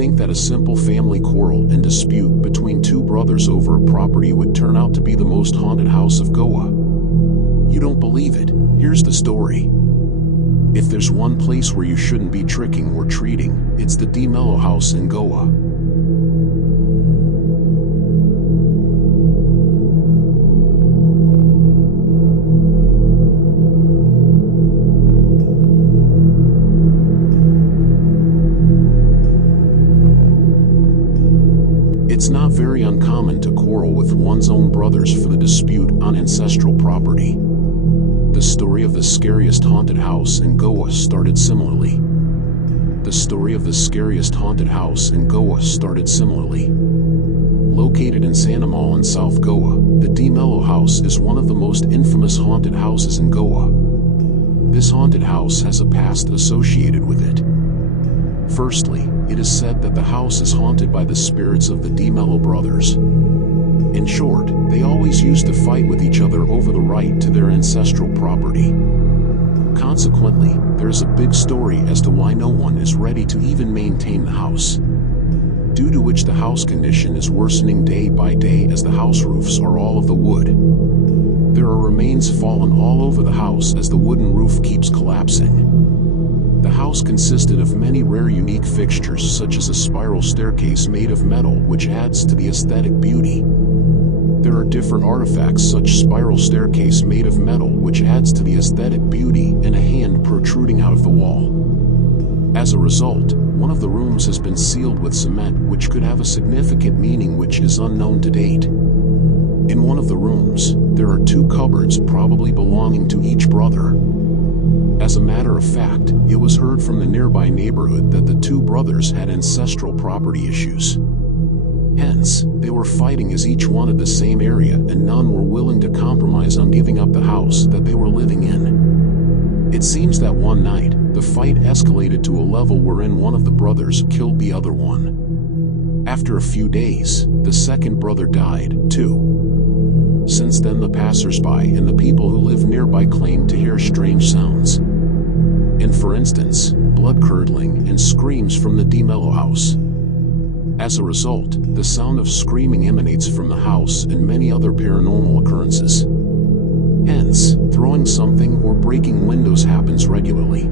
think that a simple family quarrel and dispute between two brothers over a property would turn out to be the most haunted house of Goa? You don't believe it? Here's the story. If there's one place where you shouldn't be tricking or treating, it's the De Mello house in Goa. It's not very uncommon to quarrel with one's own brothers for the dispute on ancestral property. The story of the scariest haunted house in Goa started similarly. Located in Sanamal in South Goa, the De Mello house is one of the most infamous haunted houses in Goa. This haunted house has a past associated with it. Firstly, it is said that the house is haunted by the spirits of the De Mello brothers. In short, they always used to fight with each other over the right to their ancestral property. Consequently, there is a big story as to why no one is ready to even maintain the house. Due to which the house condition is worsening day by day as the house roofs are all of the wood. There are remains fallen all over the house as the wooden roof keeps collapsing. The house consisted of many rare unique fixtures such as a spiral staircase made of metal which adds to the aesthetic beauty. There are different artifacts such spiral staircase made of metal which adds to the aesthetic beauty and a hand protruding out of the wall. As a result, one of the rooms has been sealed with cement which could have a significant meaning which is unknown to date. In one of the rooms, there are two cupboards probably belonging to each brother. As a matter of fact, it was heard from the nearby neighborhood that the two brothers had ancestral property issues. Hence, they were fighting as each wanted the same area and none were willing to compromise on giving up the house that they were living in. It seems that one night, the fight escalated to a level wherein one of the brothers killed the other one. After a few days, the second brother died, too. Since then the passers-by and the people who live nearby claim to hear strange sounds. And for instance, blood-curdling and screams from the De Mello house. As a result, the sound of screaming emanates from the house and many other paranormal occurrences. Hence, throwing something or breaking windows happens regularly.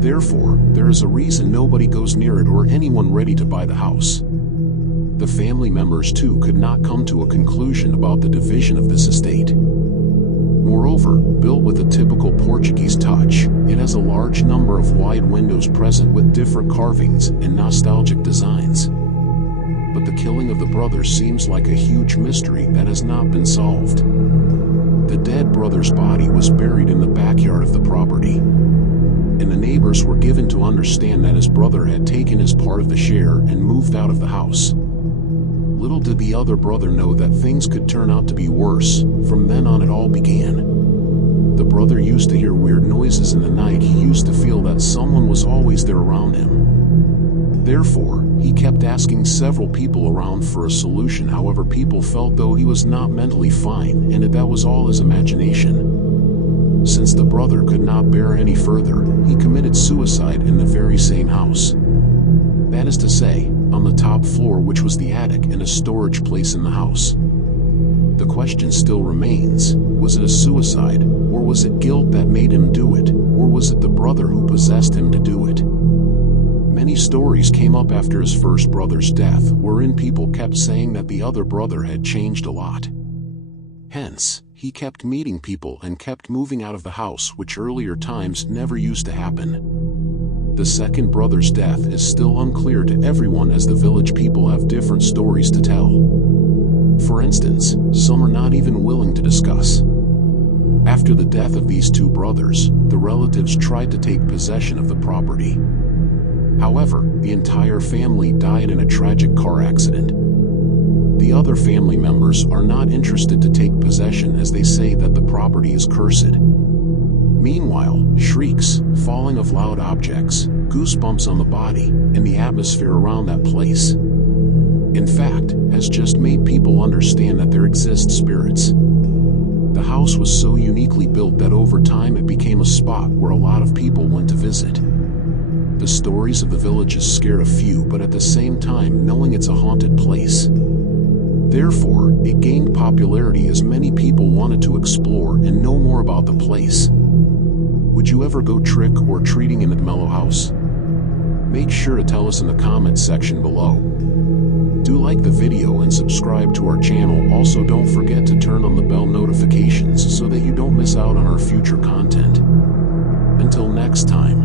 Therefore, there is a reason nobody goes near it or anyone ready to buy the house. The family members too could not come to a conclusion about the division of this estate. Moreover, built with a typical Portuguese touch, it has a large number of wide windows present with different carvings and nostalgic designs. But the killing of the brothers seems like a huge mystery that has not been solved. The dead brother's body was buried in the backyard of the property. And the neighbors were given to understand that his brother had taken his part of the share and moved out of the house. Little did the other brother know that things could turn out to be worse. From then on it all began. The brother used to hear weird noises in the night. He used to feel that someone was always there around him. Therefore, he kept asking several people around for a solution. However, people felt though he was not mentally fine and that was all his imagination. Since the brother could not bear any further, he committed suicide in the very same house. That is to say, on the top floor, which was the attic and a storage place in the house. The question still remains, was it a suicide, or was it guilt that made him do it, or was it the brother who possessed him to do it? Many stories came up after his first brother's death, wherein people kept saying that the other brother had changed a lot. Hence, he kept meeting people and kept moving out of the house, which earlier times never used to happen. The second brother's death is still unclear to everyone as the village people have different stories to tell. For instance, some are not even willing to discuss. After the death of these two brothers, the relatives tried to take possession of the property. However, the entire family died in a tragic car accident. The other family members are not interested to take possession as they say that the property is cursed. Meanwhile, shrieks, falling of loud objects, goosebumps on the body, and the atmosphere around that place, in fact, has just made people understand that there exist spirits. The house was so uniquely built that over time it became a spot where a lot of people went to visit. The stories of the villages scared a few, but at the same time knowing it's a haunted place. Therefore, it gained popularity as many people wanted to explore and know more about the place. Would you ever go trick or treating in the Mellow House? Make sure to tell us in the comments section below. Do like the video and subscribe to our channel. Also, don't forget to turn on the bell notifications so that you don't miss out on our future content. Until next time.